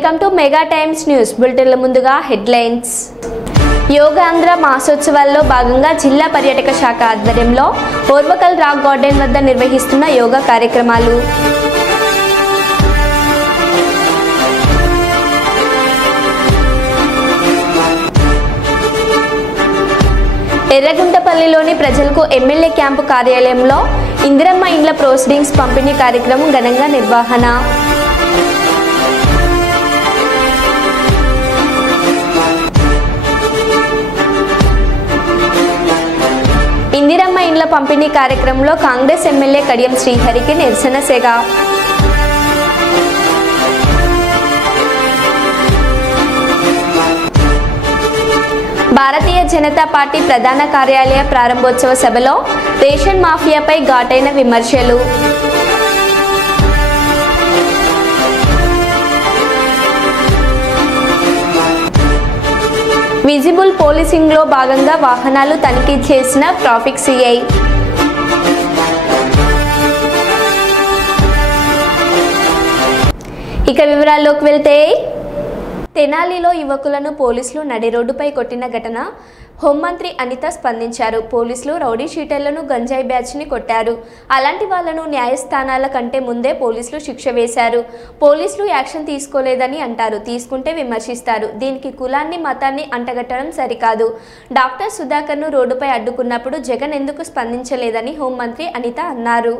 Welcome to mega times news బులెటిన్ల ముందుగా headlines. Yogandhra మాసోత్సవాల్లో భాగంగా జిల్లా పర్యాటక శాఖ ఆధ్వర్యంలో ఓర్వకల్ రాక్ గార్డెన్ వద్ద నిర్వహిస్తున్న యోగా కార్యక్రమాలు. ఎర్రగుంటపల్లిలోని ప్రజలకు ఎమ్మెల్యే క్యాంపు కార్యాలయంలో ఇందిరమ్మ ఇండ్ల ప్రొసీడింగ్స్ పంపిణీ కార్యక్రమం ఘనంగా నిర్వహణ. ఇందిరమ్మ ఇండ్ల పంపిణీ కార్యక్రమంలో కాంగ్రెస్ ఎమ్మెల్యే కడియం శ్రీహరికి నిరసన సేగ. భారతీయ జనతా పార్టీ ప్రధాన కార్యాలయ ప్రారంభోత్సవ సభలో రేషన్ మాఫియాపై ఘాటైన విమర్శలు. విజిబుల్ పోలీసింగ్లో భాగంగా వాహనాలు తనిఖీ చేసిన ట్రాఫిక్ సిఐ. ఇక వివరాల్లోకి వెళ్తే, తెనాలిలో యువకులను పోలీసులు నడి రోడ్డుపై కొట్టిన ఘటన హోంమంత్రి అనిత స్పందించారు. పోలీసులు రౌడీ షీటర్లను గంజాయి బ్యాచ్ని కొట్టారు. అలాంటి వాళ్లను న్యాయస్థానాల కంటే ముందే పోలీసులు శిక్ష వేశారు. పోలీసులు యాక్షన్ తీసుకోలేదని అంటారు, తీసుకుంటే విమర్శిస్తారు. దీనికి కులాన్ని మతాన్ని అంటగట్టడం సరికాదు. డాక్టర్ సుధాకర్ను రోడ్డుపై అడ్డుకున్నప్పుడు జగన్ ఎందుకు స్పందించలేదని హోంమంత్రి అనిత అన్నారు.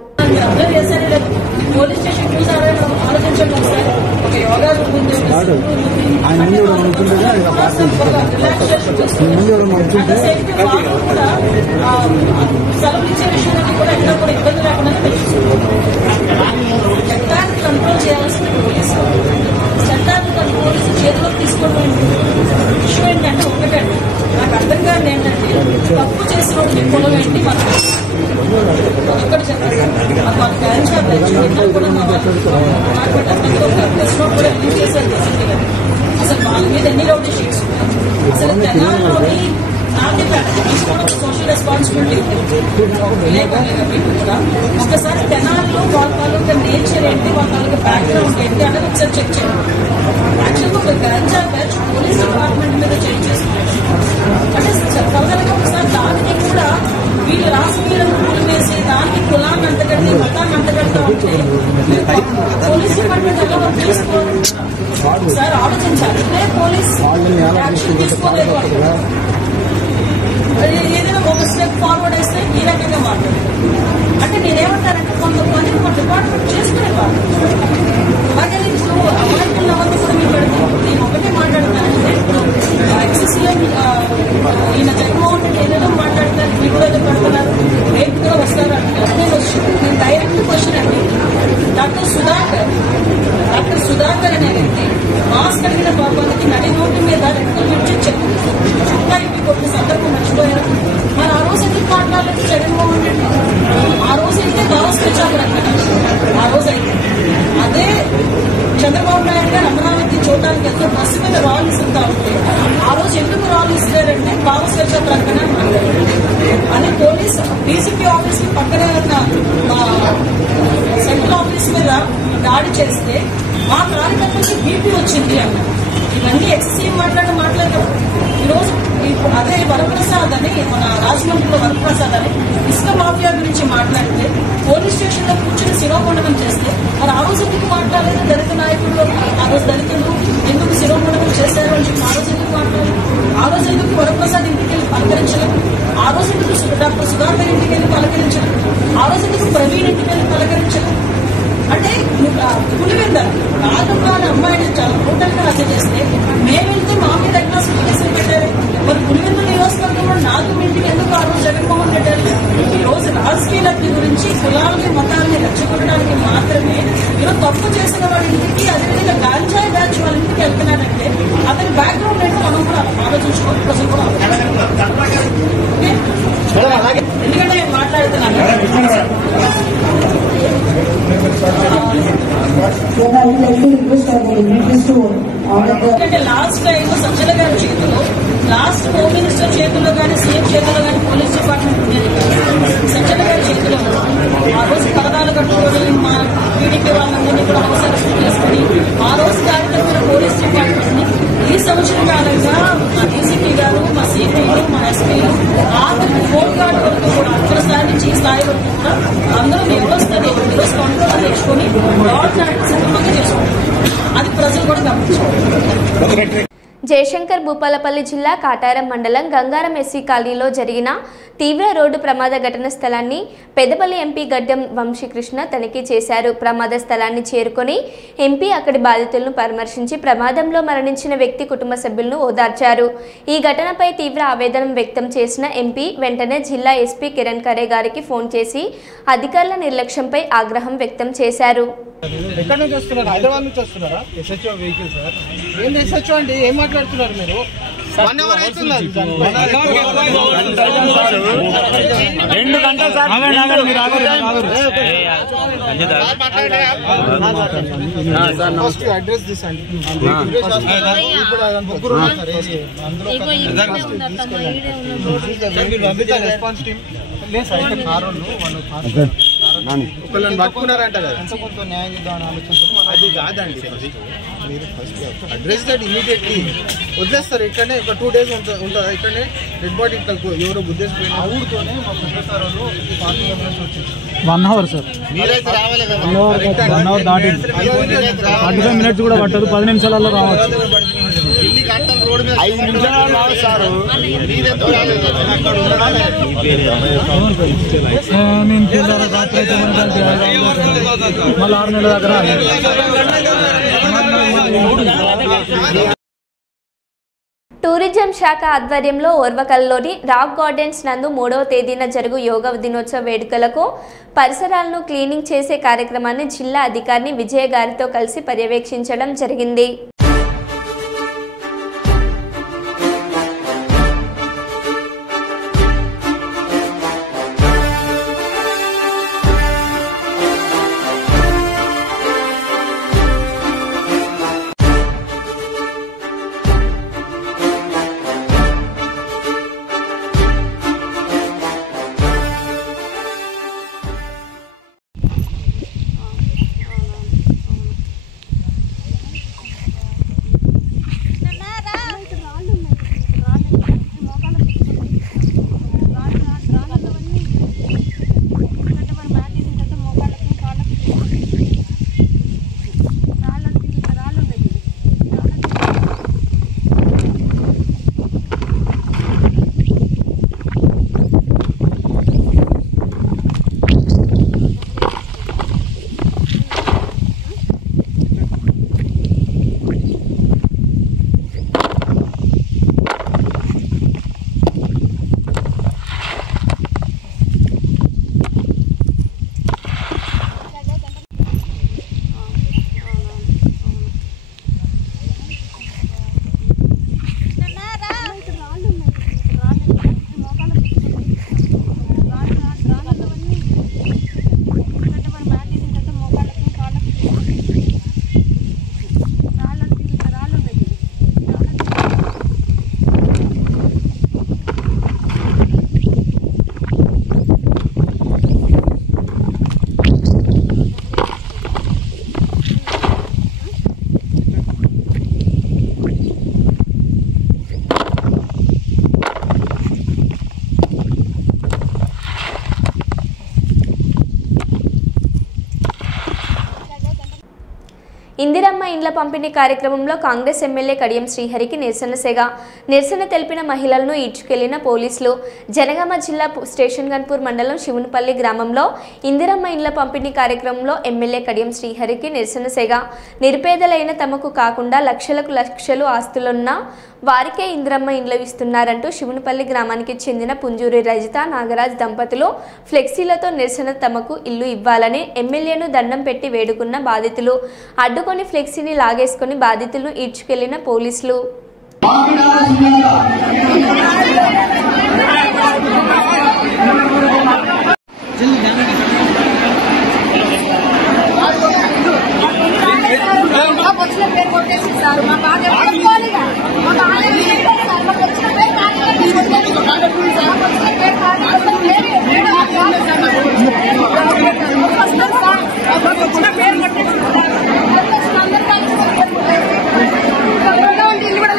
కంట్రోల్ చేయాల్సిన పోలీసు చట్టాన్ని పోలీసు చేతిలోకి తీసుకోవడం విషయం ఏంటంటే ఒకటండి, నాకు అర్థం కాదు ఏంటంటే తప్పు చేసిన పొలం ఏంటి మనకు ఎక్కడ చెప్పండి. మాకు క్యారెన్స్ కూడా చేశారు. అసలు వాళ్ళ మీద ఎన్ని రౌడీ షీట్స్ అసలు తెలంగాణలోని సోషల్ రెస్పాన్సిబిలిటీ కూడా ఒకసారి తెనాల్లో వాళ్ళ తాలూకా నేచర్ ఏంటి, వాళ్ళ తాలూకా బ్యాక్గ్రౌండ్ ఏంటి అనేది ఒకసారి చెక్ చేయండి. యాక్చువల్గా ఒక గంజా బ్యాచ్ పోలీస్ డిపార్ట్మెంట్ మీద చెక్ చేస్తున్నారు అంటే చెప్పగలిగే ఒకసారి దానికి కూడా వీళ్ళు రాజకీయాలను పూలు వేసి దానికి కులాన్ని అంతగట్టి మతాన్ని అంతగడతా ఉంటే పోలీస్ డిపార్ట్మెంట్ ఎలా వర్క్ చేసుకోవాలి ఒకసారి ఆలోచించాలి. పోలీస్ యాక్షన్ తీసుకోలేదు, ఏదైనా ఒక స్టెప్ ఫార్వర్డ్ వేస్తే ఈ రకంగా మాట్లాడారు. అంటే నేనేమంటానంటే కొంతమంది మన డిపార్ట్మెంట్ చేసుకునేవాళ్ళు అలాగే ఇప్పుడు అమాయకులు అవన్నీ కూడా మీకు పెడతాను. నేను ఒకటే మాట్లాడతానంటే ఎక్సెస్లో ఈయన జగన్మోహన్ రెడ్డి ఏదైనా మాట్లాడతారు, మీకు కూడా ఏదో పెడుతున్నారు, రేపు కూడా వస్తారు అంటారు. నేను డైరెక్ట్ క్వశ్చన్ అండి, డాక్టర్ సుధాకర్ అనే వ్యక్తి మాస్క్ అడిగిన పాపానికి నడి రోడ్డు మీద రెక్కలు నుంచి చుట్టా ఇంటికి కొట్టిన సందర్భం మర్చిపోయారు. మరి ఆ రోజు ఎందుకు మాట్లాడలేదు జగన్మోహన్ రెడ్డి? ఆ రోజు అయితే కావాల్సి తెచ్చారు అక్కడ. ఆ రోజు అయితే అదే చంద్రబాబు నాయుడు గారు అమరావతి చూడడానికి ఎంతో బస్సు మీద రాళ్ళు ఇస్తుంటా ఉంటే ఆ రోజు ఎందుకు రాళ్ళు ఇస్తారంటే కావాల్సి తెచ్చారు అక్కడ అని పోలీస్ డీసీపీ ఆఫీస్ కి పక్కనే ఉన్న సెంట్రల్ ఆఫీస్ మీద దాడి చేస్తే మా కార్యకర్తలకి బీపీ వచ్చింది అన్నారు. ఇవన్నీ ఎక్సెసివ్ మాట్లాడడం ఈరోజు అదే వరప్రసాద్ అని మన రాజమండ్రిలో వరప్రసాద్ అని ఇసుక మాఫియా గురించి మాట్లాడితే పోలీస్ స్టేషన్ లో కూర్చొని శిరోమండనం చేస్తే మరి ఆ రోజు ఎందుకు మాట్లాడలేదు? దళిత నాయకులు ఆ రోజు దళితులు ఎందుకు శిరోమండనం చేశారు అని చెప్పి ఆ రోజు ఎందుకు మాట్లాడలేదు? ఆ రోజు ఎందుకు వరప్రసాద్ ఇంటికి వెళ్ళి పలకరించలేదు? ఆ రోజు ఎందుకు డాక్టర్ సుధాకర్ ఇంటికి వెళ్ళి పలకరించలేదు? ఆ రోజు ఎందుకు ప్రవీణ్ ఇంటికి వెళ్ళి పలకరించలేదు? అంటే పులివెందరు నాగంగారి అమ్మాయిని చాలా టోటల్గా హత్య చేస్తే మేము వెళ్తే మా మీద ఎట్లా కేసులు పెట్టారు? మరి పులివెందుల నియోజకవర్గంలో నాగం ఇంటికి ఎందుకు ఆ రోజు జగన్మోహన్ రెడ్డి? ఈ రోజు రాజకీయ లబ్ధి గురించి కులాలని మతాలని రెచ్చగొట్టడానికి మాత్రమే ఈరోజు తప్పు చేసిన వాళ్ళ ఇంటికి అదేవిధంగా గాంజాయి బ్యాచ్ వాళ్ళ ఇంటికి వెళ్తున్నాడంటే అతని బ్యాక్గ్రౌండ్ ఏంటో మనం కూడా ఆలోచించుకోవాలి. ప్రజలు కూడా ఎందుకంటే నేను మాట్లాడుతున్నాను ఎందుకంటే లాస్ట్ టైం సజ్జల గారి చేతిలో, లాస్ట్ హోమ్ మినిస్టర్ చేతుల్లో కానీ సీఎం చేతుల్లో కానీ పోలీస్ డిపార్ట్మెంట్ ఉండేది. సజ్జల గారి చేతిలో ఆ రోజు పరదాలు కట్టుకొని మా టీడీపీ వాళ్ళందరినీ కూడా అవసరం చేసుకుని ఆ రోజు కార్యక్రమంలో పోలీస్ రోజుల కాలంగా మా డీసీపీ గారు, మా సిపిలు, మా ఎస్పీలు ఆఖరికి ఫోన్ కార్డు వరకు కూడా అక్కడ స్థాయి నుంచి ఈ స్థాయి వరకు కూడా అందరూ వ్యవస్థని ఈరోజు కంట్రోల్ తెచ్చుకొని సక్రమంగా చేసుకుంటారు. అది ప్రజలు కూడా గమనించారు. జయశంకర్ భూపాలపల్లి జిల్లా కాటారం మండలం గంగారం ఎస్సీ కాలనీలో జరిగిన తీవ్ర రోడ్డు ప్రమాద ఘటన స్థలాన్ని పెద్దపల్లి ఎంపీ గడ్డం వంశీకృష్ణ తనిఖీ చేశారు. ప్రమాద స్థలాన్ని చేరుకొని ఎంపీ అక్కడి బాధితులను పరామర్శించి ప్రమాదంలో మరణించిన వ్యక్తి కుటుంబ సభ్యులను ఓదార్చారు. ఈ ఘటనపై తీవ్ర ఆవేదన వ్యక్తం చేసిన ఎంపీ వెంటనే జిల్లా ఎస్పీ కిరణ్ ఖరే గారికి ఫోన్ చేసి అధికారుల నిర్లక్ష్యంపై ఆగ్రహం వ్యక్తం చేశారు. ఎక్కడ నుంచి వస్తున్నారు? హైదరాబాద్ నుంచి వస్తున్నారా? SHO vehicle sir. ఏం ఎస్హెచ్ఓ అండి, ఏం మాట్లాడుతున్నారు మీరు? 1 అవర్ అవుతున్నారు. 2 గంటలు సార్. ఫస్ట్ అడ్రస్ తీసండి. రెస్పాన్స్ టీమ్ లేదు సార్. ఇక్కడ కారులు ఒకళ్ళని పట్టుకున్నారంట కదా, కొంత న్యాయం చేద్దామని ఆలోచించారు. అది కాదండి, మీరు ఫస్ట్ అడ్రస్ దట్ ఇమీడియట్లీ వదిలేస్తారు. ఇక్కడనే ఒక 2 days ఉంటుందా? ఇక్కడనే డెడ్ బాడీ ఎవరో గుద్దేసిపోయిన ఊరితోనే మా ప్రొఫెసర్ వాళ్ళు పార్టీ వచ్చింది. 1 hour సార్. మీరైతే రావాలి కదా. 1 hour దాటి 45 minutes కూడా పట్టదు. 10 నిమిషాలలో రావచ్చు. 5 నిమిషాలు రావచ్చు సార్. మళ్ళీ 6 నెలల దగ్గర టూరిజం శాఖ ఆధ్వర్యంలో ఓర్వకల్లోని రాక్ గార్డెన్స్ నందు 3వ తేదీన జరుగు యోగా దినోత్సవ వేడుకలకు పరిసరాలను క్లీనింగ్ చేసే కార్యక్రమాన్ని జిల్లా అధికారిని విజయ గారితో కలిసి పర్యవేక్షించడం జరిగింది. ఇందిరమ్మ ఇండ్ల పంపిణీ కార్యక్రమంలో కాంగ్రెస్ ఎమ్మెల్యే కడియం శ్రీహరికి నిరసన తెలిపిన మహిళలను ఈడ్చుకెళ్లిన పోలీసులు. జనగామ జిల్లా స్టేషన్ గన్పూర్ మండలం శివునిపల్లి గ్రామంలో ఇందిరమ్మ ఇండ్ల పంపిణీ కార్యక్రమంలో ఎమ్మెల్యే కడియం శ్రీహరికి నిరుపేదలైన తమకు కాకుండా లక్షలు ఆస్తులున్న వారికే ఇందిరమ్మ ఇండ్లు ఇస్తున్నారంటూ శివునిపల్లి గ్రామానికి చెందిన పుంజూరి రజిత నాగరాజ్ దంపతులు ఫ్లెక్సీలతో నిరసన తమకు ఇల్లు ఇవ్వాలని ఎమ్మెల్యేను దండం పెట్టి వేడుకున్న బాధితులు అడ్డుకొని ఫ్లెక్సీని లాగేసుకుని బాధితులను ఈడ్చుకెళ్లిన పోలీసులు. ఇల్లు కూడా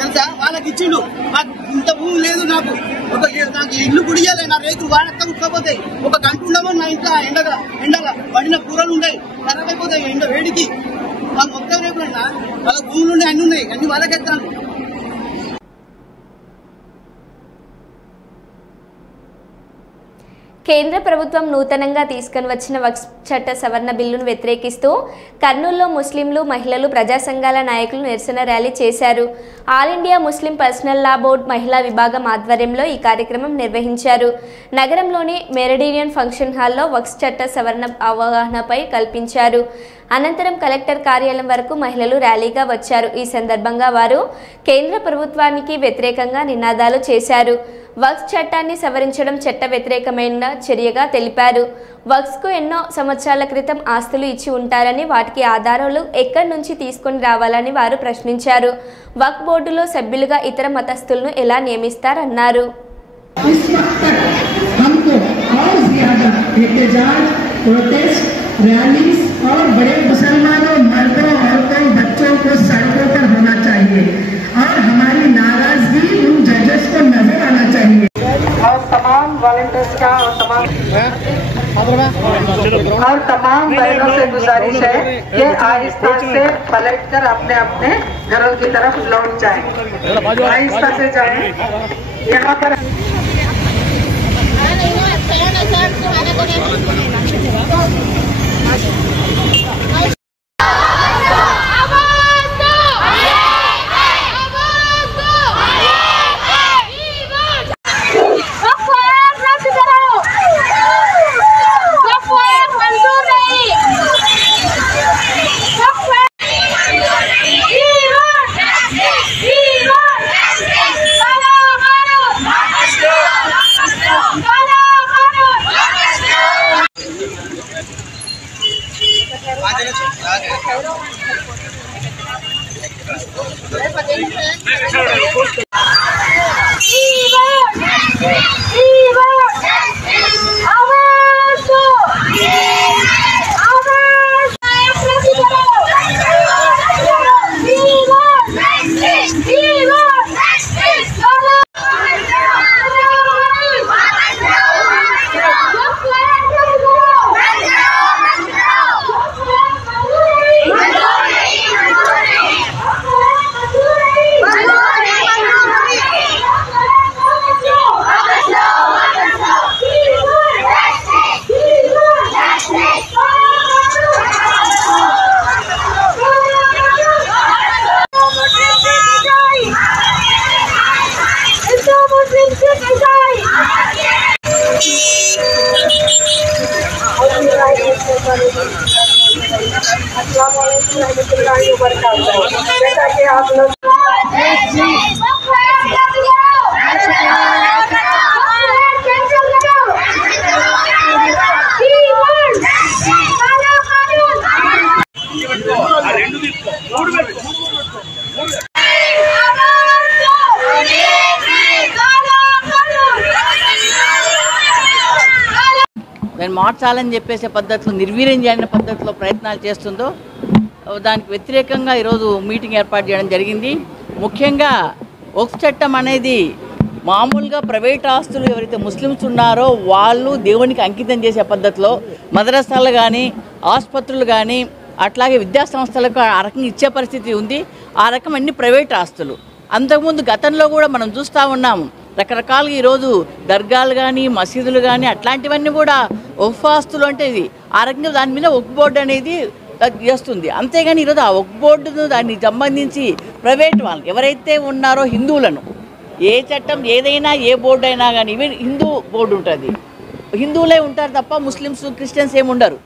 తెలుసా? వాళ్ళకి ఇచ్చిండు. నాకు ఇంత భూమి లేదు, నాకు ఇల్లు గుడియాలి, నా రేకులు వాడక ఉట్టకపోతాయి. ఒక గంట ఉండమో నా ఇంట్లో ఎండగా పడిన కూరలు ఉన్నాయి, ఖరాబ్ అయిపోతాయి ఎండ వేడికి. వాళ్ళు మొత్తం రేపులన్నా వాళ్ళ భూములు ఉన్నాయి, అన్ని ఉన్నాయి, అన్ని వాళ్ళకెత్తాను. కేంద్ర ప్రభుత్వం నూతనంగా తీసుకుని వచ్చిన వక్ఫ్ చట్ట సవరణ బిల్లును వ్యతిరేకిస్తూ కర్నూలులో ముస్లింలు, మహిళలు, ప్రజా సంఘాల నాయకులు నిరసన ర్యాలీ చేశారు. ఆల్ ఇండియా ముస్లిం పర్సనల్ లా బోర్డు మహిళా విభాగం ఆధ్వర్యంలో ఈ కార్యక్రమం నిర్వహించారు. నగరంలోని మెరిడియన్ ఫంక్షన్ హాల్లో వక్ఫ్ చట్ట సవరణ అవగాహనపై కల్పించారు. అనంతరం కలెక్టర్ కార్యాలయం వరకు మహిళలు ర్యాలీగా వచ్చారు. ఈ సందర్భంగా వారు కేంద్ర ప్రభుత్వానికి వ్యతిరేకంగా నినాదాలు చేశారు. వక్ఫ్ చట్టాన్ని సవరించడం చట్ట వ్యతిరేకమైన చర్యగా తెలిపారు. వక్ఫ్కు ఎన్నో సంవత్సరాల క్రితం ఆస్తులు ఇచ్చి ఉంటారని, వాటికి ఆధారాలు ఎక్కడి నుంచి తీసుకొని రావాలని వారు ప్రశ్నించారు. వక్ఫ్ బోర్డులో సభ్యులుగా ఇతర మతస్థులను ఎలా నియమిస్తారన్నారు. रैलीज और बड़े मुसलमानों, मर्दों, औरतों, बच्चों को सड़कों पर होना चाहिए और हमारी नाराजगी उन जजेस को नजर आना चाहिए। और तमाम वॉलंटियर्स का और तमाम बहनों से गुजारिश है कि आहिस्ता से पलट कर अपने अपने घरों की तरफ लौट जाएं, आहिस्ता से जाएं। यहाँ पर जैसा कि आप लोग దాన్ని మార్చాలని చెప్పేసే పద్ధతిలో, నిర్వీర్యం చేయాలనే పద్ధతిలో ప్రయత్నాలు చేస్తుందో దానికి వ్యతిరేకంగా ఈరోజు మీటింగ్ ఏర్పాటు చేయడం జరిగింది. ముఖ్యంగా వక్ఫ్ చట్టం అనేది మామూలుగా ప్రైవేట్ ఆస్తులు ఎవరైతే ముస్లిమ్స్ ఉన్నారో వాళ్ళు దేవునికి అంకితం చేసే పద్ధతిలో మదరసాలు కానీ, ఆసుపత్రులు కానీ, అట్లాగే విద్యాసంస్థలకు ఆ రకంగా ఇచ్చే పరిస్థితి ఉంది. ఆ రకం అన్ని ప్రైవేట్ ఆస్తులు. అంతకుముందు గతంలో కూడా మనం చూస్తూ ఉన్నాము, రకరకాలుగా ఈరోజు దర్గాలు కానీ, మసీదులు కానీ అట్లాంటివన్నీ కూడా వక్ఫ్ ఆస్తులు అంటే ఇది ఆ రకంగా దాని మీద వక్ఫ్ బోర్డు అనేది చేస్తుంది. అంతేగాని ఈరోజు ఆ వక్ఫ్ బోర్డును దాన్ని సంబంధించి ప్రైవేట్ వాళ్ళు ఎవరైతే ఉన్నారో హిందువులను, ఏ చట్టం ఏదైనా ఏ బోర్డు అయినా కానీ ఈవెన్ హిందూ బోర్డు ఉంటుంది, హిందువులే ఉంటారు తప్ప ముస్లిమ్స్, క్రిస్టియన్స్ ఏమి ఉండరు.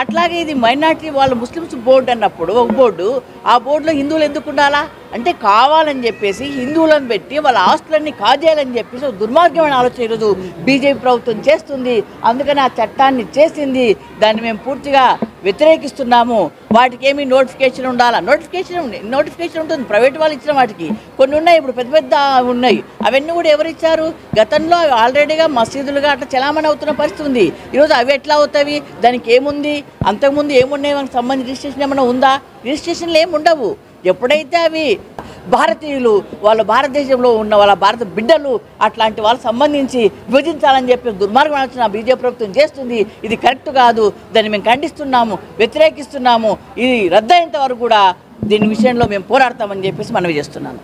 అట్లాగే ఇది మైనార్టీ వాళ్ళు ముస్లిమ్స్ బోర్డు అన్నప్పుడు ఒక బోర్డు, ఆ బోర్డులో హిందువులు ఎందుకు ఉండాలా అంటే కావాలని చెప్పేసి హిందువులను పెట్టి వాళ్ళ ఆస్తులన్నీ కాజేయాలని చెప్పేసి దుర్మార్గమైన ఆలోచన ఈరోజు బీజేపీ ప్రభుత్వం చేస్తుంది. అందుకని ఆ చట్టాన్ని చేసింది, దాన్ని మేము పూర్తిగా వ్యతిరేకిస్తున్నాము. వాటికి ఏమి నోటిఫికేషన్ ఉండాలా? నోటిఫికేషన్ ఉంటుంది, ప్రైవేట్ వాళ్ళు ఇచ్చిన వాటికి కొన్ని ఉన్నాయి, ఇప్పుడు పెద్ద పెద్ద ఉన్నాయి. అవన్నీ కూడా ఎవరు ఇచ్చారు? గతంలో ఆల్రెడీగా మసీదులుగా అట్లా చలామణి అవుతున్న పరిస్థితి ఉంది. ఈరోజు అవి ఎట్లా అవుతాయి? దానికి ఏముంది? అంతకుముందు ఏమున్నాయి? మనకు సంబంధించి రిజిస్ట్రేషన్ ఏమైనా ఉందా? రిజిస్ట్రేషన్లు ఏమి ఉండవు. ఎప్పుడైతే అవి భారతీయులు వాళ్ళ భారతదేశంలో ఉన్న వాళ్ళ భారత బిడ్డలు అట్లాంటి వాళ్ళకి సంబంధించి విభజించాలని చెప్పి దుర్మార్గం ఆలోచన బీజేపీ ప్రభుత్వం చేస్తుంది. ఇది కరెక్ట్ కాదు. దాన్ని మేము ఖండిస్తున్నాము, వ్యతిరేకిస్తున్నాము. ఇది రద్దయ్యేంత వరకు కూడా దీని విషయంలో మేము పోరాడతామని చెప్పేసి మనవి చేస్తున్నాను.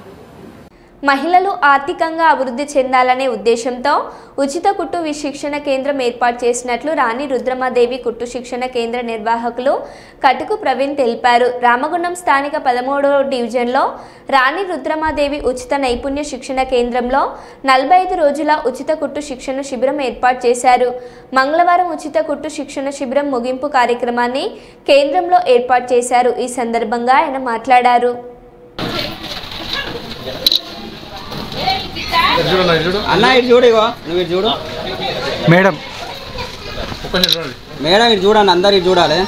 మహిళలు ఆర్థికంగా అభివృద్ధి చెందాలనే ఉద్దేశంతో ఉచిత కుట్టు శిక్షణ కేంద్రం ఏర్పాటు చేసినట్లు రాణి రుద్రమాదేవి కుట్టు శిక్షణ కేంద్ర నిర్వాహకులు కటుకు ప్రవీణ్ తెలిపారు. రామగుండం స్థానిక 13వ డివిజన్లో రాణి రుద్రమాదేవి ఉచిత నైపుణ్య శిక్షణ కేంద్రంలో 45 రోజుల ఉచిత కుట్టు శిక్షణ శిబిరం ఏర్పాటు చేశారు. మంగళవారం ఉచిత కుట్టు శిక్షణ శిబిరం ముగింపు కార్యక్రమాన్ని కేంద్రంలో ఏర్పాటు చేశారు. ఈ సందర్భంగా ఆయన మాట్లాడారు. అన్న ఇటు చూడు, ఇగో నువ్వు ఇటు చూడు మేడం, మేడం ఇటు చూడండి, అందరు ఇటు చూడాలి.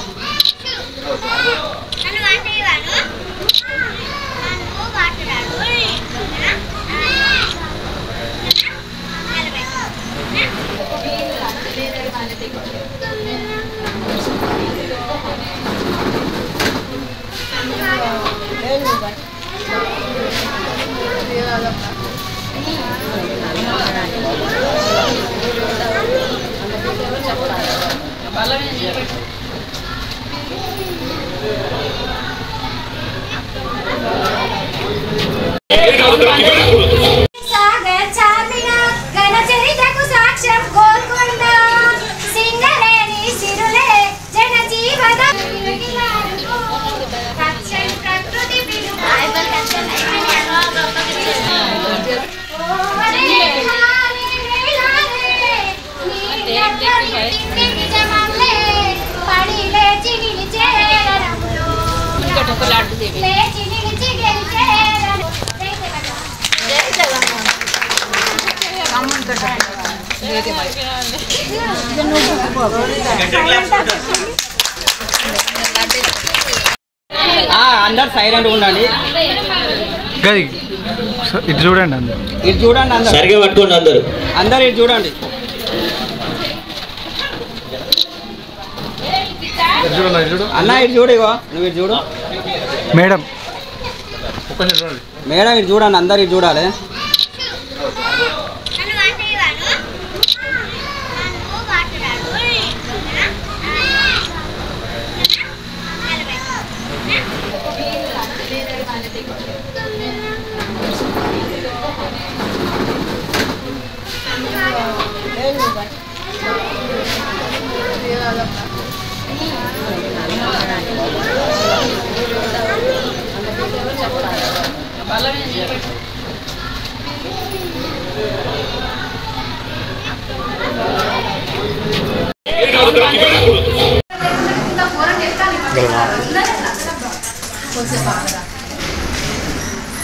అందరు సైలెంట్ ఉండండి. ఇటు చూడండి, అందరు ఇటు చూడండి, అందరు సరిగా పట్టుకోండి. అందరు ఇటు చూడండి. అన్న ఇటు చూడు, ఇగో నువ్వు ఇటు చూడు మేడం, మేడం ఇటు చూడండి, అందరు ఇటు చూడాలి.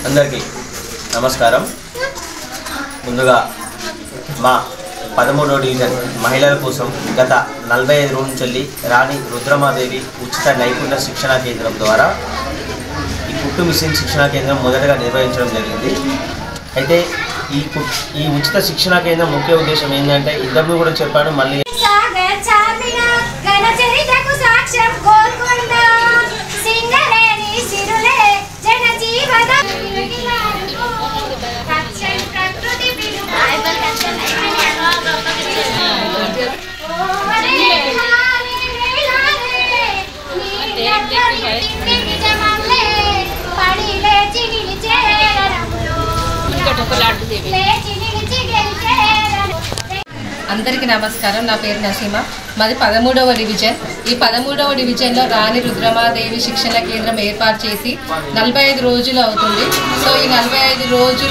అందరికీ నమస్కారం. ముందుగా మా 13వ డివిజన్ మహిళల కోసం గత 45 రోజుల నుంచి రాణి రుద్రమాదేవి ఉచిత నైపుణ్య శిక్షణా కేంద్రం ద్వారా ఈ కుట్టు మిషన్ శిక్షణా కేంద్రం మొదటగా నిర్వహించడం జరిగింది. అయితే ఈ ఉచిత శిక్షణా కేంద్రం ముఖ్య ఉద్దేశం ఏంటంటే, ఇద్దరు కూడా చెప్పాను, మళ్ళీ అందరికీ నమస్కారం. నా పేరు నసీమా. మాది 13వ డివిజన్. ఈ 13వ డివిజన్లో రాణి రుద్రమాదేవి శిక్షణ కేంద్రం ఏర్పాటు చేసి 45 రోజులు అవుతుంది. సో ఈ 45 రోజులు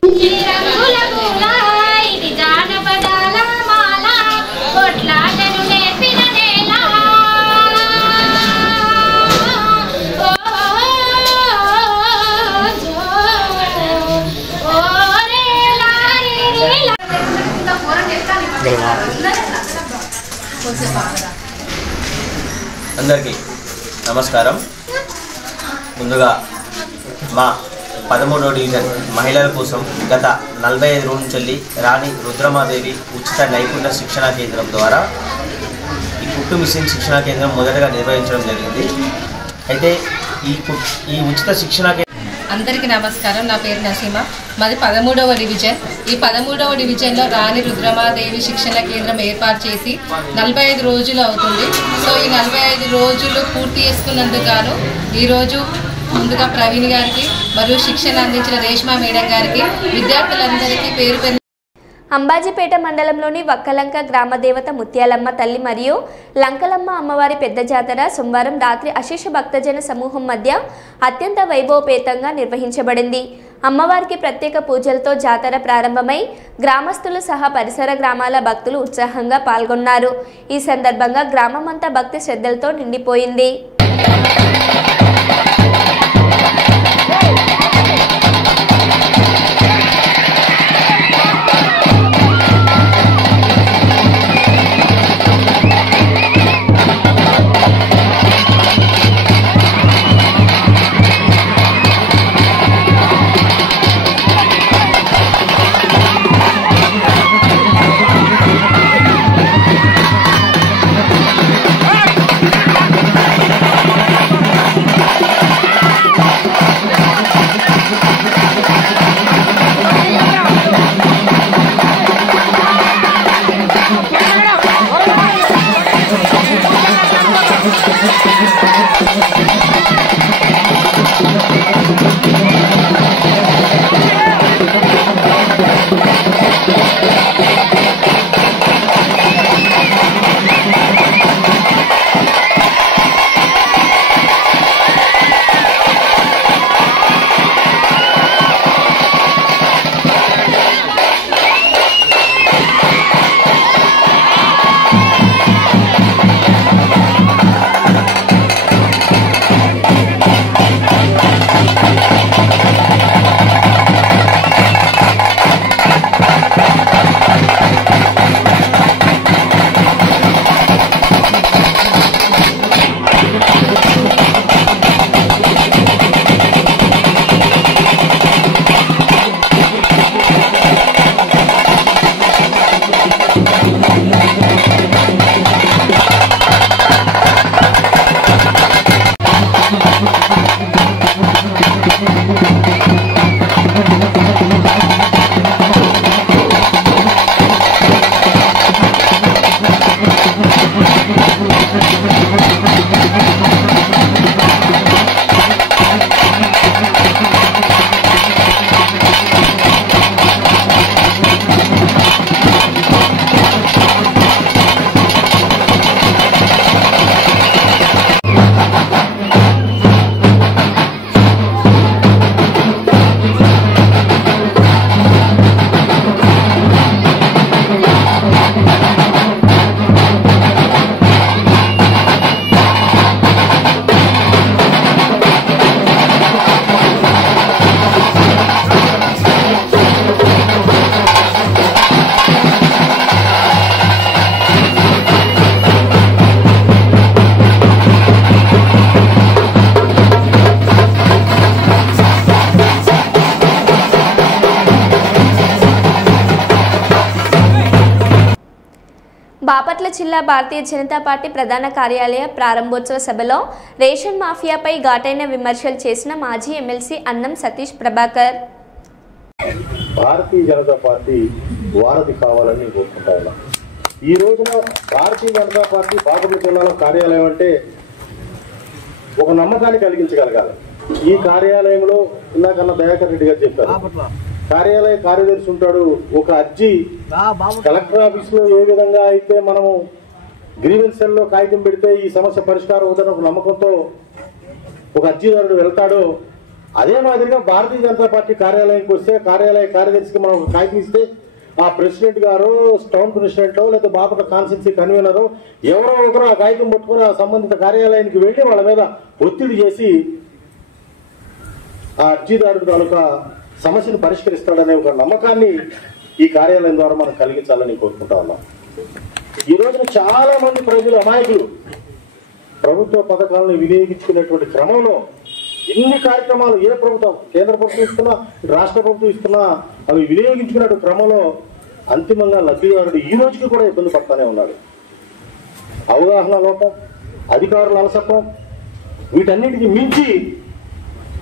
అందరికీ నమస్కారం. ముందుగా మా 13వ డివిజన్ మహిళల కోసం గత 45 రోజుల నుంచి రాణి రుద్రమాదేవి ఉచిత నైపుణ్య శిక్షణా కేంద్రం ద్వారా ఈ కుట్టు మిషన్ శిక్షణా కేంద్రం మొదటగా నిర్వహించడం జరిగింది. అయితే ఈ ఉచిత శిక్షణా అందరికీ నమస్కారం. నా పేరు నసీమా. మాది 13వ డివిజన్. ఈ 13వ డివిజన్లో రాణి రుద్రమాదేవి శిక్షణ కేంద్రం ఏర్పాటు చేసి 45 రోజులు అవుతుంది. సో ఈ 45 రోజులు పూర్తి చేసుకున్నందుకు గాను ఈరోజు ముందుగా ప్రవీణ్ గారికి మరియు శిక్షణ అందించిన రేష్మా మేడం గారికి విద్యార్థులందరికీ పేరు పేరు. అంబాజీపేట మండలంలోని వక్కలంక గ్రామదేవత ముత్యాలమ్మ తల్లి మరియు లంకలమ్మ అమ్మవారి పెద్ద జాతర సోమవారం రాత్రి అశేష భక్తజన సమూహం మధ్య అత్యంత వైభవపేతంగా నిర్వహించబడింది. అమ్మవారికి ప్రత్యేక పూజలతో జాతర ప్రారంభమై గ్రామస్తులు సహా పరిసర గ్రామాల భక్తులు ఉత్సాహంగా పాల్గొన్నారు. ఈ సందర్భంగా గ్రామమంతా భక్తి శ్రద్ధలతో నిండిపోయింది. బాపట్ల జిల్లా భారతీయ జనతా పార్టీ ప్రధాన కార్యాలయ ప్రారంభోత్సవ సభలో రేషన్ మాఫియాపై ఘాటైన విమర్శలు చేసిన మాజీ ఎమ్మెల్సీ అన్నం సతీష్ ప్రభాకర్. భారతీయ జనతా పార్టీ వారధి కావాలని కోరుకుంటా ఉన్నా. ఈ రోజున భారతీయ జనతా పార్టీ బాపట్ల జిల్లాలో కార్యాలయం అంటే ఒక నమ్మకాన్ని కలిగించగలగాలి. ఈ కార్యాలయంలో ఇందాకన్నా దయాకర్ రెడ్డి గారు చెప్పారు, కార్యాలయ కార్యదర్శి ఉంటాడు. ఒక అర్జీ కలెక్టర్ ఆఫీస్ లో ఏ విధంగా అయితే మనము గ్రీవెన్స్ సెల్ లో కాగితం పెడితే ఈ సమస్య పరిష్కారం అవుతుందని ఒక నమ్మకంతో ఒక అర్జీదారుడు వెళ్తాడో, అదే మాదిరిగా భారతీయ జనతా పార్టీ కార్యాలయానికి వస్తే కార్యాలయ కార్యదర్శికి మనం ఒక కాగితం ఇస్తే ఆ ప్రెసిడెంట్ గారు, టౌన్ ప్రెసిడెంట్ లేదా బాపట్ల కాన్స్టిట్యున్సీ కన్వీనరు ఎవరో ఒకరు ఆ కాగితం పట్టుకుని ఆ సంబంధిత కార్యాలయానికి వెళ్లి వాళ్ళ మీద ఒత్తిడి చేసి ఆ అర్జీదారుడు తాలూకా సమస్యను పరిష్కరిస్తాడనే ఒక నమ్మకాన్ని ఈ కార్యాలయం ద్వారా మనం కలిగించాలని కోరుకుంటా ఉన్నాం. ఈ రోజున చాలా మంది ప్రజలు అమాయకులు ప్రభుత్వ పథకాలను వినియోగించుకునేటువంటి క్రమంలో ఎన్ని కార్యక్రమాలు ఏ ప్రభుత్వం, కేంద్ర ప్రభుత్వం ఇస్తున్నా, రాష్ట్ర ప్రభుత్వం ఇస్తున్నా, అవి వినియోగించుకునే క్రమంలో అంతిమంగా లబ్ధిదారుడు ఈ రోజుకి కూడా ఇబ్బంది పడుతూనే ఉన్నాడు. అవగాహన లోపం, అధికారుల అలసత్వం, వీటన్నిటికీ మించి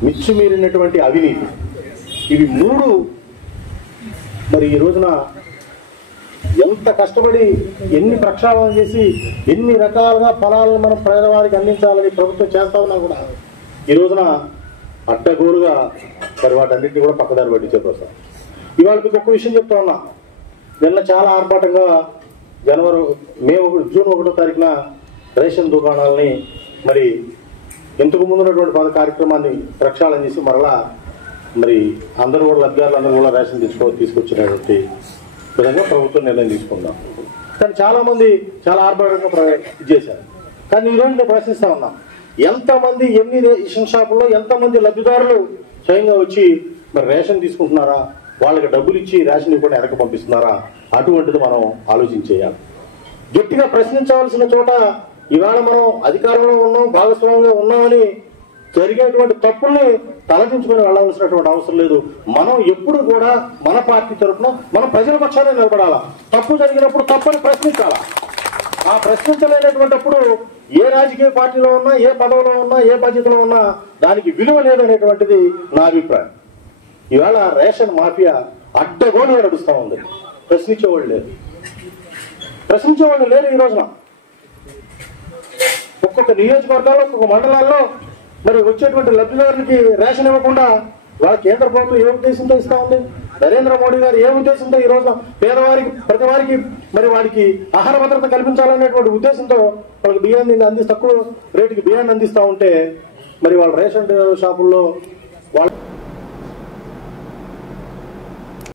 మిచ్చిమీరినటువంటి అవినీతి, ఇవి మూడు మరి ఈ రోజున ఎంత కష్టపడి ఎన్ని ప్రక్షాళన చేసి ఎన్ని రకాలుగా ఫలాలను మనం పేదవారికి అందించాలని ప్రభుత్వం చేస్తా ఉన్నా కూడా ఈ రోజున అడ్డగోలుగా మరి వాటన్నింటినీ కూడా పక్కదారి పట్టించే కోసం. ఇవాళ మీకు ఒక్క విషయం చెప్తా ఉన్నా. నిన్న చాలా ఆర్భాటంగా జూన్ 1వ తారీఖున రేషన్ దుకాణాలని మరి ఇంతకు ముందున్నటువంటి కార్యక్రమాన్ని ప్రక్షాళన చేసి మరలా మరి అందరూ కూడా లబ్ధిదారులందరూ కూడా రేషన్ తీసుకొచ్చినటువంటి విధంగా ప్రభుత్వం నిర్ణయం తీసుకుందాం. కానీ చాలా మంది చాలా ఆర్భాటంగా చేశారు. కానీ ఈరోజు నేను ప్రశ్నిస్తా ఉన్నా, ఎంతమంది ఎన్ని రేషన్ షాపుల్లో ఎంతమంది లబ్ధిదారులు స్వయంగా వచ్చి మరి రేషన్ తీసుకుంటున్నారా, వాళ్ళకి డబ్బులు ఇచ్చి రేషన్ ఇవ్వకుండా వెనక పంపిస్తున్నారా? అటువంటిది మనం ఆలోచించేయాలి. గట్టిగా ప్రశ్నించవలసిన చోట ఇవాళ మనం అధికారంలో ఉన్నాం, భాగస్వామ్యంగా ఉన్నామని జరిగేటువంటి తప్పుల్ని తలదించుకొని వెళ్ళవలసినటువంటి అవసరం లేదు. మనం ఎప్పుడు కూడా మన పార్టీ తరఫున మనం ప్రజల పక్షానే నిలబడాలా. తప్పు జరిగినప్పుడు తప్పని ప్రశ్నించాలా. ఆ ప్రశ్నించలేనటువంటిప్పుడు ఏ రాజకీయ పార్టీలో ఉన్నా, ఏ పదవిలో ఉన్నా, ఏ బాధ్యతలో ఉన్నా దానికి విలువ లేదనేటువంటిది నా అభిప్రాయం. ఇవాళ రేషన్ మాఫియా అడ్డగోలుగా నడుస్తూ ఉంది. ప్రశ్నించేవాళ్ళు లేరు ఈ రోజున. ఒక్కొక్క నియోజకవర్గాల్లో, ఒక్కొక్క మండలాల్లో మరి వచ్చేటువంటి లబ్ధిదారులకి రేషన్ ఇవ్వకుండా వాళ్ళ కేంద్ర ప్రభుత్వం ఏ ఉద్దేశంతో ఇస్తా ఉంది? నరేంద్ర మోడీ గారు ఏ ఉద్దేశంతో ఈ రోజున పేదవారికి ప్రతి వారికి మరి వాడికి ఆహార భద్రత కల్పించాలనేటువంటి ఉద్దేశంతో వాళ్ళకి బియ్యాన్ని తక్కువ రేటుకి బియ్యాన్ని అందిస్తూ ఉంటే మరి వాళ్ళ రేషన్ షాపుల్లో వాళ్ళ